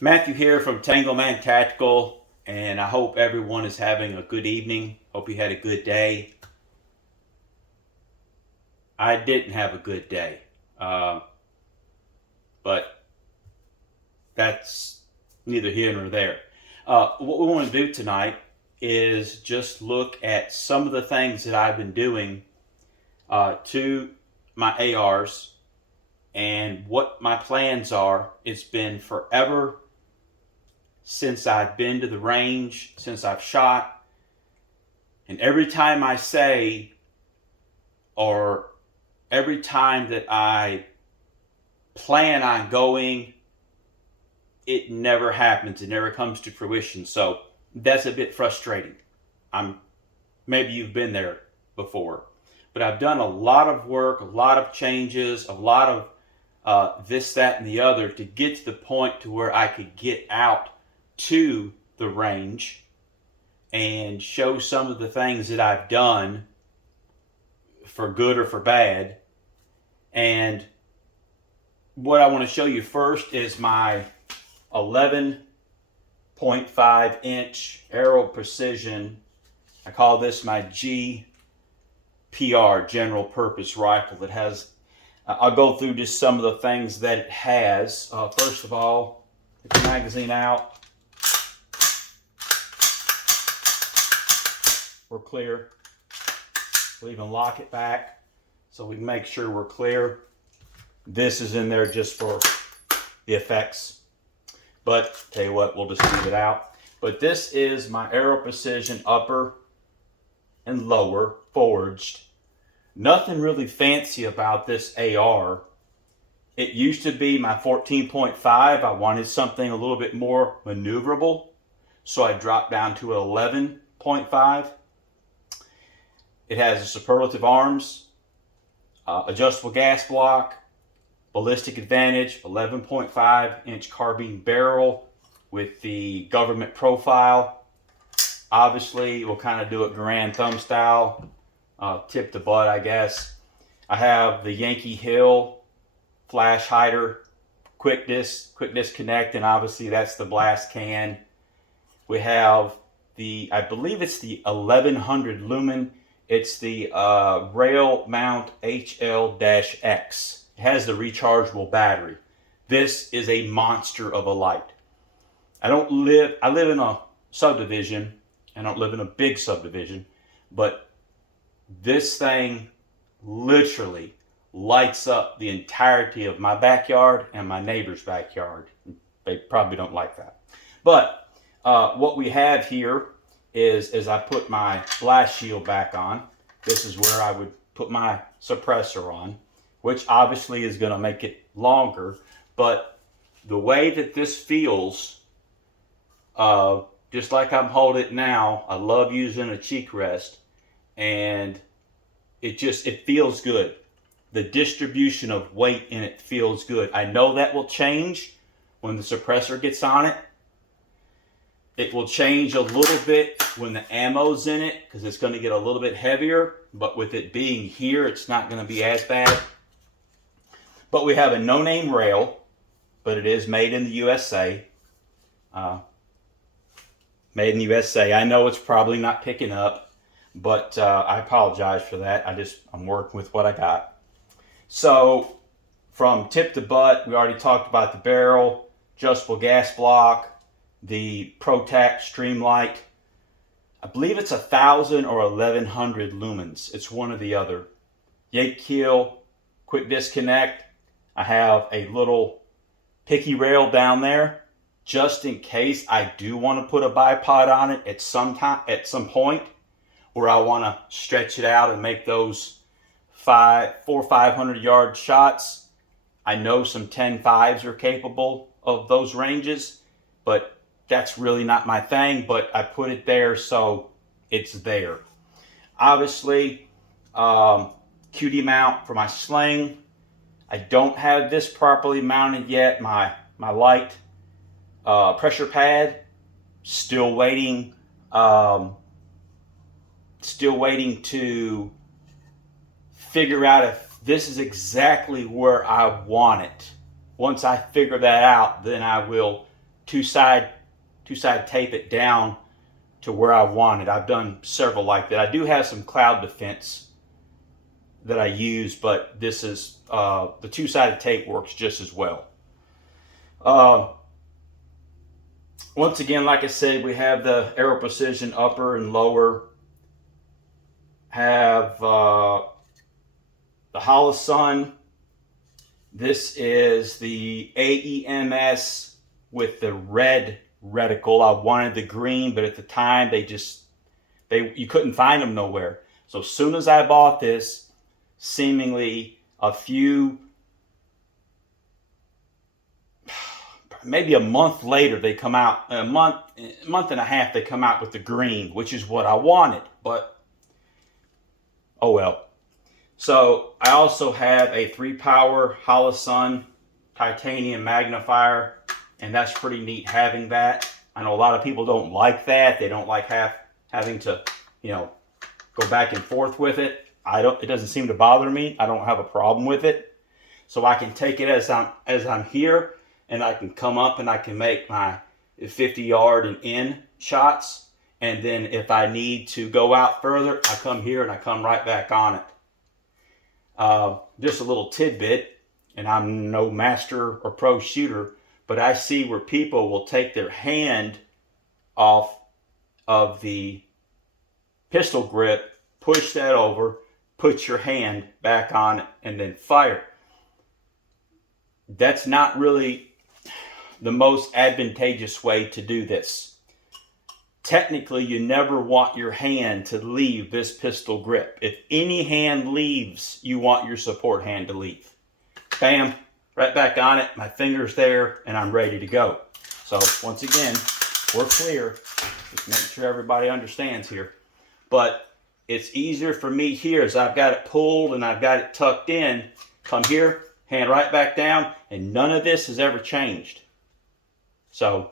Matthew here from Tangleman Tactical, and I hope everyone is having a good evening. Hope you had a good day. I didn't have a good day, but that's neither here nor there. What we want to do tonight is just look at some of the things that I've been doing to my ARs and what my plans are. It's been forever since I've been to the range, since I've shot. And every time I say, or every time that I plan on going, it never happens. It never comes to fruition. So that's a bit frustrating. Maybe you've been there before. But I've done a lot of work, a lot of changes, a lot of this, that, and the other to get to the point to where I could get out to the range and show some of the things that I've done for good or for bad. And what I want to show you first is my 11.5 inch Aero Precision. I call this my GPR, General Purpose Rifle. It has, I'll go through just some of the things that it has. First of all, get the magazine out. We're clear. We'll even lock it back so we can make sure we're clear. This is in there just for the effects. But tell you what, we'll just leave it out. But this is my Aero Precision upper and lower forged. Nothing really fancy about this AR. It used to be my 14.5. I wanted something a little bit more maneuverable, so I dropped down to 11.5. It has a superlative arms, adjustable gas block, ballistic advantage, 11.5 inch carbine barrel with the government profile. Obviously, we'll kind of do it Garand thumb style, tip to butt, I guess. I have the Yankee Hill flash hider, quick disconnect, and obviously that's the blast can. We have the, I believe it's the 1100 lumen. It's the rail mount HL-X. It has the rechargeable battery. This is a monster of a light. I live in a subdivision. I don't live in a big subdivision, but this thing literally lights up the entirety of my backyard and my neighbor's backyard. They probably don't like that. But what we have here is, as I put my blast shield back on, this is where I would put my suppressor on, which obviously is going to make it longer. But the way that this feels, just like I'm holding it now, I love using a cheek rest, and it feels good. The distribution of weight in it feels good. I know that will change when the suppressor gets on it. It will change a little bit when the ammo's in it because it's going to get a little bit heavier, but with it being here, it's not going to be as bad. But we have a no-name rail, but it is made in the USA. Made in the USA. I know it's probably not picking up, but I apologize for that. I'm working with what I got. So from tip to butt, we already talked about the barrel, adjustable gas block, the ProTac Streamlight. I believe it's 1,000 or 1,100 lumens. It's one or the other. Yankee Hill, quick disconnect. I have a little picky rail down there just in case I do want to put a bipod on it at some point where I want to stretch it out and make those 500 yard shots. I know some 10.5s are capable of those ranges, but that's really not my thing, but I put it there so it's there. Obviously, QD mount for my sling. I don't have this properly mounted yet. My light pressure pad, still waiting to figure out if this is exactly where I want it. Once I figure that out, then I will two-side tape it down to where I want it. I've done several like that. I do have some cloud defense that I use, but this is the two-sided tape works just as well. Once again, like I said, we have the Aero Precision upper and lower. Have the Holosun. This is the AEMS with the red reticle. I wanted the green, but at the time you couldn't find them nowhere. So as soon as I bought this, seemingly maybe a month later, they come out, a month and a half, they come out with the green, which is what I wanted, but oh well. So I also have a 3-power Holosun titanium magnifier, and that's pretty neat having that. I know a lot of people don't like that. They don't like having to, go back and forth with it. It doesn't seem to bother me. I don't have a problem with it. So I can take it as I'm here, and I can come up and I can make my 50-yard and in shots. And then if I need to go out further, I come here and I come right back on it. Just a little tidbit, and I'm no master or pro shooter, but I see where people will take their hand off of the pistol grip, push that over, put your hand back on it, and then fire. That's not really the most advantageous way to do this. Technically, you never want your hand to leave this pistol grip. If any hand leaves, you want your support hand to leave. Bam, right back on it, my finger's there, and I'm ready to go. So once again, we're clear. Just make sure everybody understands here. But it's easier for me here as I've got it pulled and I've got it tucked in. Come here, hand right back down, and none of this has ever changed. So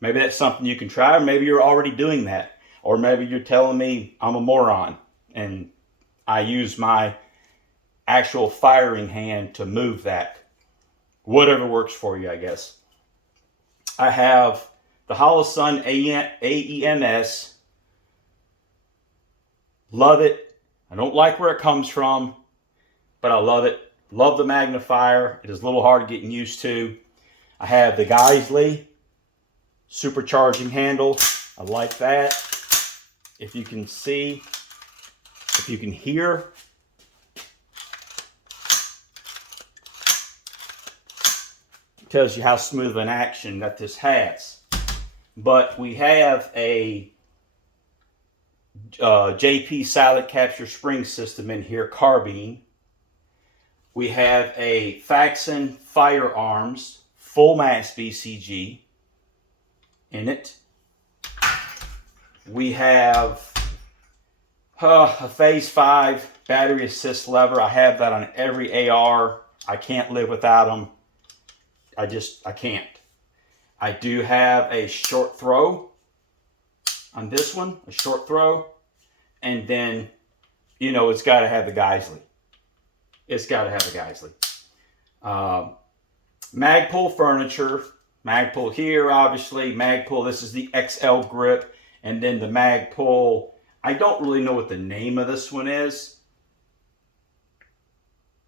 maybe that's something you can try, or maybe you're already doing that. Or maybe you're telling me I'm a moron and I use my actual firing hand to move that. Whatever works for you, I guess. I have the Holosun AEMS. Love it. I don't like where it comes from, but I love it. Love the magnifier. It is a little hard getting used to. I have the Geisley supercharging handle. I like that. If you can see, if you can hear, it tells you how smooth of an action that this has. But we have a JP Silent Capture spring system in here, carbine. We have a Faxon Firearms full mass BCG in it. We have a Phase 5 battery assist lever. I have that on every AR. I can't live without them. I can't. I do have a short throw on this one, a short throw. And then, it's got to have the Geisley. It's got to have the Geisley. Magpul furniture. Magpul here, obviously. Magpul, this is the XL grip. And then the Magpul, I don't really know what the name of this one is.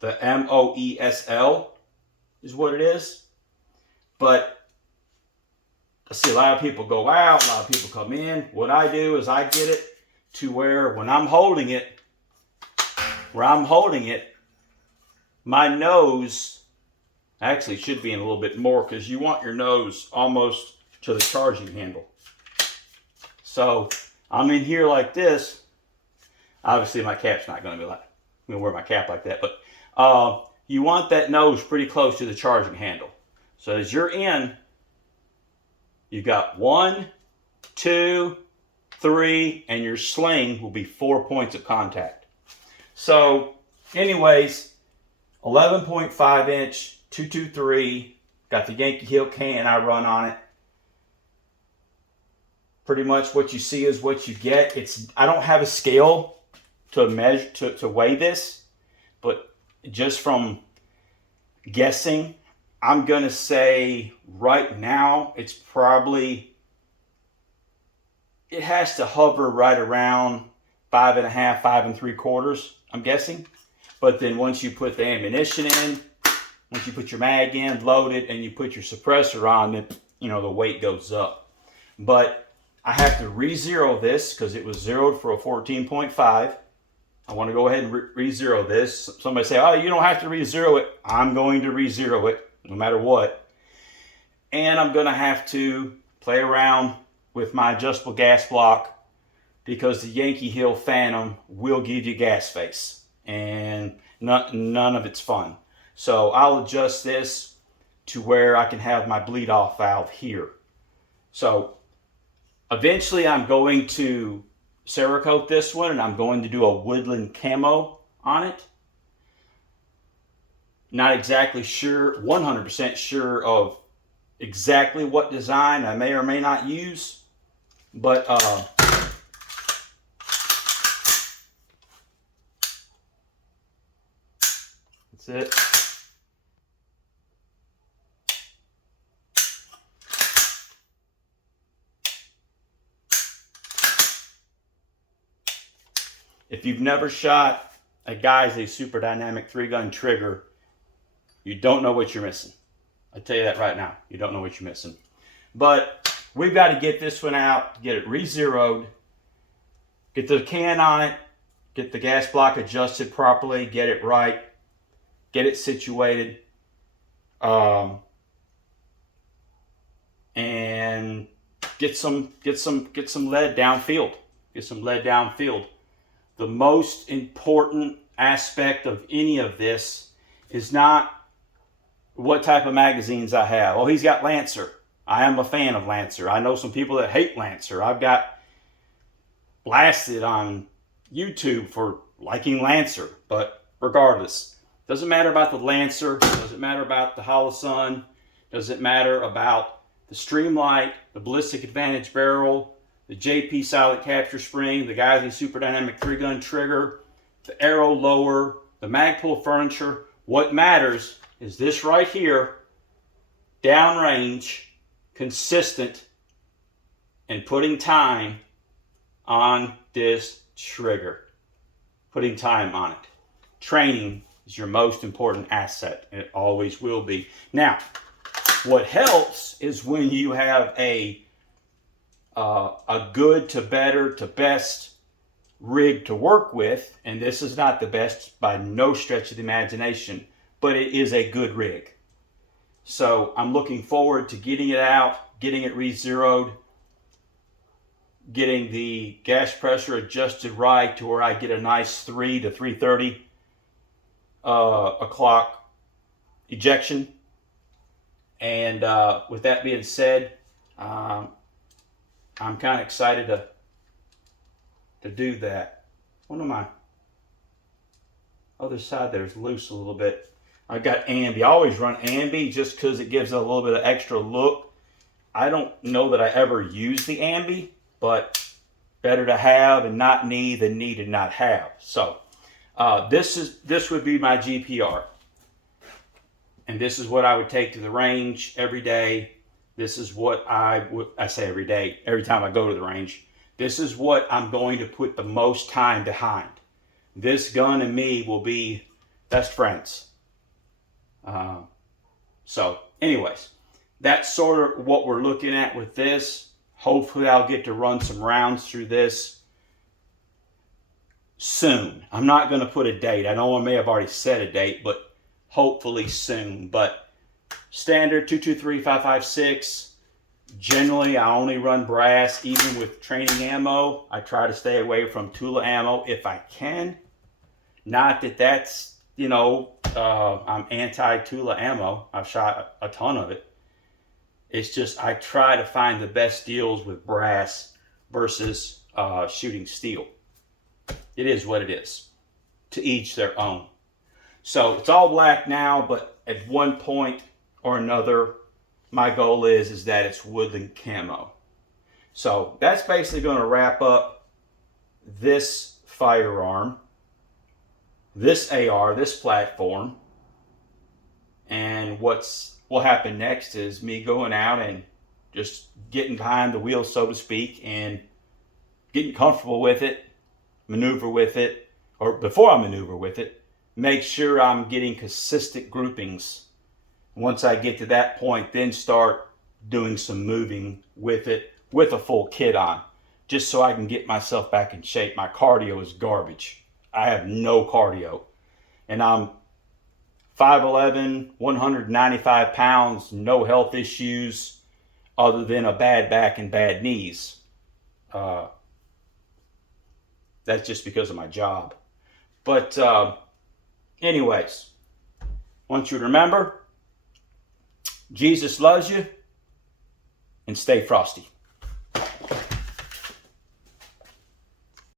The MOESL is what it is. But I see a lot of people go out, a lot of people come in. What I do is I get it to where when I'm holding it, my nose actually should be in a little bit more, because you want your nose almost to the charging handle. So I'm in here like this. Obviously my cap's not going to be like, I'm going to wear my cap like that, but you want that nose pretty close to the charging handle. So as you're in, you've got 1, 2, 3, and your sling will be 4 points of contact. So anyways, 11.5 inch, 223, got the Yankee Hill can I run on it. Pretty much what you see is what you get. I don't have a scale to measure, to weigh this, but just from guessing, I'm going to say right now it's probably, it has to hover right around 5.5, 5 3/4, I'm guessing. But then once you put the ammunition in, once you put your mag in, load it, and you put your suppressor on, then, you know, the weight goes up. But I have to re-zero this because it was zeroed for a 14.5. I want to go ahead and re-zero this. Somebody say, oh, you don't have to re-zero it. I'm going to re-zero it no matter what. And I'm going to have to play around with my adjustable gas block because the Yankee Hill Phantom will give you gas face. And none of it's fun. So I'll adjust this to where I can have my bleed off valve here. So eventually I'm going to Cerakote this one, and I'm going to do a woodland camo on it. Not exactly sure, 100% sure of exactly what design I may or may not use, but that's it. If you've never shot a Geissele Super Dynamic 3-gun trigger, you don't know what you're missing. I tell you that right now. You don't know what you're missing. But we've got to get this one out, get it re-zeroed, get the can on it, get the gas block adjusted properly, get it right, get it situated, and get some lead downfield. Get some lead downfield. The most important aspect of any of this is not what type of magazines I have. Oh, he's got Lancer. I am a fan of Lancer. I know some people that hate Lancer. I've got blasted on YouTube for liking Lancer. But regardless, doesn't matter about the Lancer. Doesn't matter about the Holosun. Doesn't matter about the Streamlight, the Ballistic Advantage barrel, the JP Silent Capture Spring, the Geissele Super Dynamic 3-gun trigger, the Aero lower, the Magpul furniture. What matters is this right here, downrange, consistent, and putting time on this trigger. Putting time on it. Training is your most important asset. It always will be. Now, what helps is when you have a good to better to best rig to work with, and this is not the best by no stretch of the imagination, but it is a good rig. So I'm looking forward to getting it out, getting it re-zeroed, getting the gas pressure adjusted right to where I get a nice 3 to 3:30 o'clock ejection. And with that being said, I'm kind of excited to do that. One of my other side there is loose a little bit. I got ambi. I always run ambi just because it gives it a little bit of extra look. I don't know that I ever use the ambi, but better to have and not need than need and not have. So this would be my GPR, and this is what I would take to the range every day. This is what I say every day, every time I go to the range. This is what I'm going to put the most time behind. This gun and me will be best friends. So anyways, that's sort of what we're looking at with this. Hopefully I'll get to run some rounds through this soon. I'm not going to put a date. I know I may have already set a date, but hopefully soon. But standard 223 5.56. Generally, I only run brass. Even with training ammo, I try to stay away from Tula ammo if I can. Not that that's, you know, I'm anti-Tula ammo. I've shot a ton of it. It's just I try to find the best deals with brass versus shooting steel. It is what it is. To each their own. So it's all black now, but at one point or another, my goal is that it's woodland camo. So that's basically going to wrap up this firearm, this AR, this platform, and And will happen next is me going out and just getting behind the wheel, so to speak, and getting comfortable with it, maneuver with it, or before I maneuver with it, make sure I'm getting consistent groupings. Once I get to that point, then start doing some moving with it with a full kit on, just so I can get myself back in shape. My cardio is garbage. I have no cardio. And I'm 5'11", 195 pounds, no health issues other than a bad back and bad knees. That's just because of my job. But anyways, I want you to remember, Jesus loves you, and stay frosty.